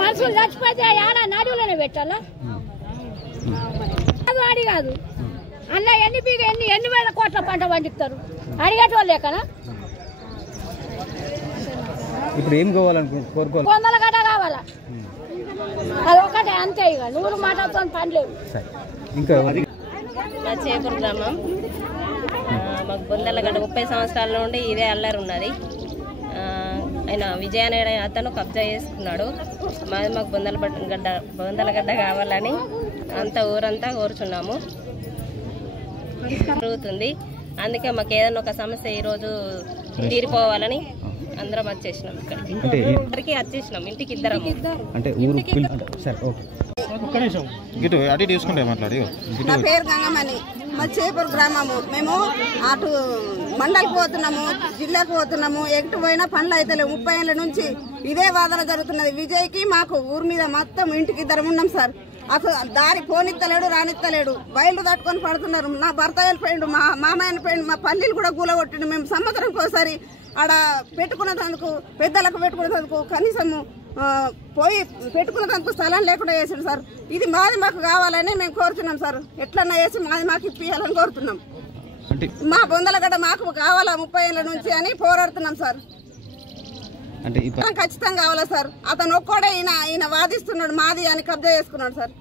మనుషులు చచ్చిపోతే ఆడ నడువులోనే పెట్టాలా అది అడి కాదు అన్న ఎన్ని వేల కోట్ల పంట పండిస్తారు అడిగేటోళ్ళు లేకనా ఇప్పుడు ఏం కావాలనుకుంటున్నారు? వందల గడ్డ కావాలా అది ఒకటే అంతే ఇక నూరు మాటలతో పని లేవు. ఇంకా మా చేపూరు గ్రామం మాకు బొందలగడ్డ 30 సంవత్సరాల నుండి ఇదే అల్లరి ఉన్నది. ఆయన విజయాన్ని అతను కబ్జా చేసుకున్నాడు. మాకు బొందలగడ్డ కావాలని అంత ఊరంతా కోరుచున్నాము. జరుగుతుంది. అందుకే మాకు ఏదైనా ఒక సమస్య ఈరోజు తీరిపోవాలని అందరం వచ్చేసినాం. ఇక్కడికి వచ్చేసినాం ఇంటికి ఇద్దరం. నా పేరు గంగమణి, మా చేపూరు గ్రామము. మేము అటు మండలికి పోతున్నాము, జిల్లాకు పోతున్నాము. ఎటు పోయినా పనులు అయితే 30 ఏళ్ళ నుంచి ఇదే వాదన జరుగుతున్నది. విజయ్కి మాకు ఊరి మీద మొత్తం ఇంటికి ఇద్దరం ఉన్నాం సార్. అసలు దారి పోనిత్తలేడు, రానిత్తలేడు. బయలు తట్టుకొని పడుతున్నారు. నా భర్త వెళ్ళిపోయిండు, మా మామయ్య వెళ్ళిపోయిండు, మా పల్లీలు కూడా కూలగొట్టిండు. మేము సంవత్సరంకి ఒకసారి ఆడ పెట్టుకున్నందుకు, పెద్దలకు పెట్టుకున్నందుకు కనీసము పోయి పెట్టుకున్నందుకు స్థలం లేకుండా చేసాడు సార్. ఇది మాది మాకు కావాలని మేము కోరుతున్నాం సార్. ఎట్లన్నా వేసి మాది మాకు ఇప్పియాలని కోరుతున్నాం. మా బొందలగడ్డ మాకు కావాలా 30 ఏళ్ళ నుంచి అని పోరాడుతున్నాం సార్. ఖచ్చితంగా కావాలా సార్. అతను ఒక్కడే ఈయన వాదిస్తున్నాడు మాది అని కబ్జా చేసుకున్నాడు సార్.